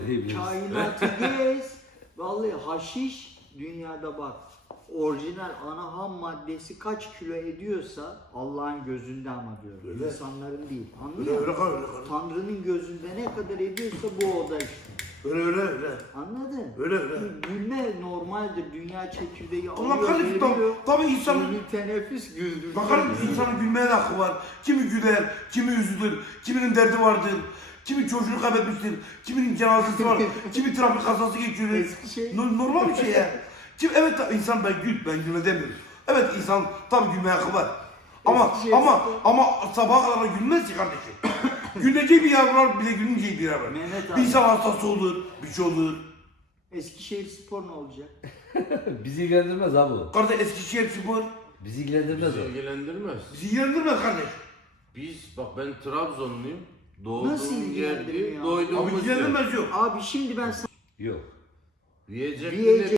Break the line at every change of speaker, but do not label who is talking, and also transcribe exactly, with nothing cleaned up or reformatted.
Kainatı gez. Vallahi haşiş dünyada bak. Orijinal ana ham maddesi kaç kilo ediyorsa Allah'ın gözünde ama diyorum.
Öyle.
İnsanların değil.
Öyle
Anlıyor
öyle
musun?
öyle öyle.
Tanrı'nın gözünde ne kadar ediyorsa bu oda işte.
Öyle öyle öyle.
Anladın?
Öyle öyle.
Gülme normaldir. Dünya çekirdeği
Ama
alıyor,
kardeşim tabii,
veriyor.
tabii insanın
Seni teneffüs güldürüyor.
bakarım insanın gülmeye de hakkı var. Kimi güler, kimi üzülür, kiminin derdi vardır. Kimi çocuğunu kaybetmiştir, kiminin cenazesi var, kimi trafik kazası geçiriyor.
Eski şey.
No- Normal bir şey ya. Kim evet tabii insan ben gül, ben gülme demiyorum. Evet insan tabii gülmeye hakkı var. Ama
Eski şey
ama
eski.
ama sabaha kadar gülmez ki kardeşim. Güleceği bir yer var, bir de gülmeyeceği bir yer var.
Mehmet abi.
İnsan hastası olur, bir şey olur.
Eskişehir Spor ne olacak?
Bizi ilgilendirmez abi o.
Kardeş Eskişehir Spor
Bizi ilgilendirmez
Bizi
o.
ilgilendirmez.
bizi ilgilendirmez kardeş.
Biz bak ben Trabzonluyum.
Nasıl
Doğduğum
ilgilendirmiyor
yerde
ya?
Abi
doyduğumuz yer.
ilgilendirmez yok.
Abi şimdi ben sana
Yok.
Diyecek
Diyecek.
bile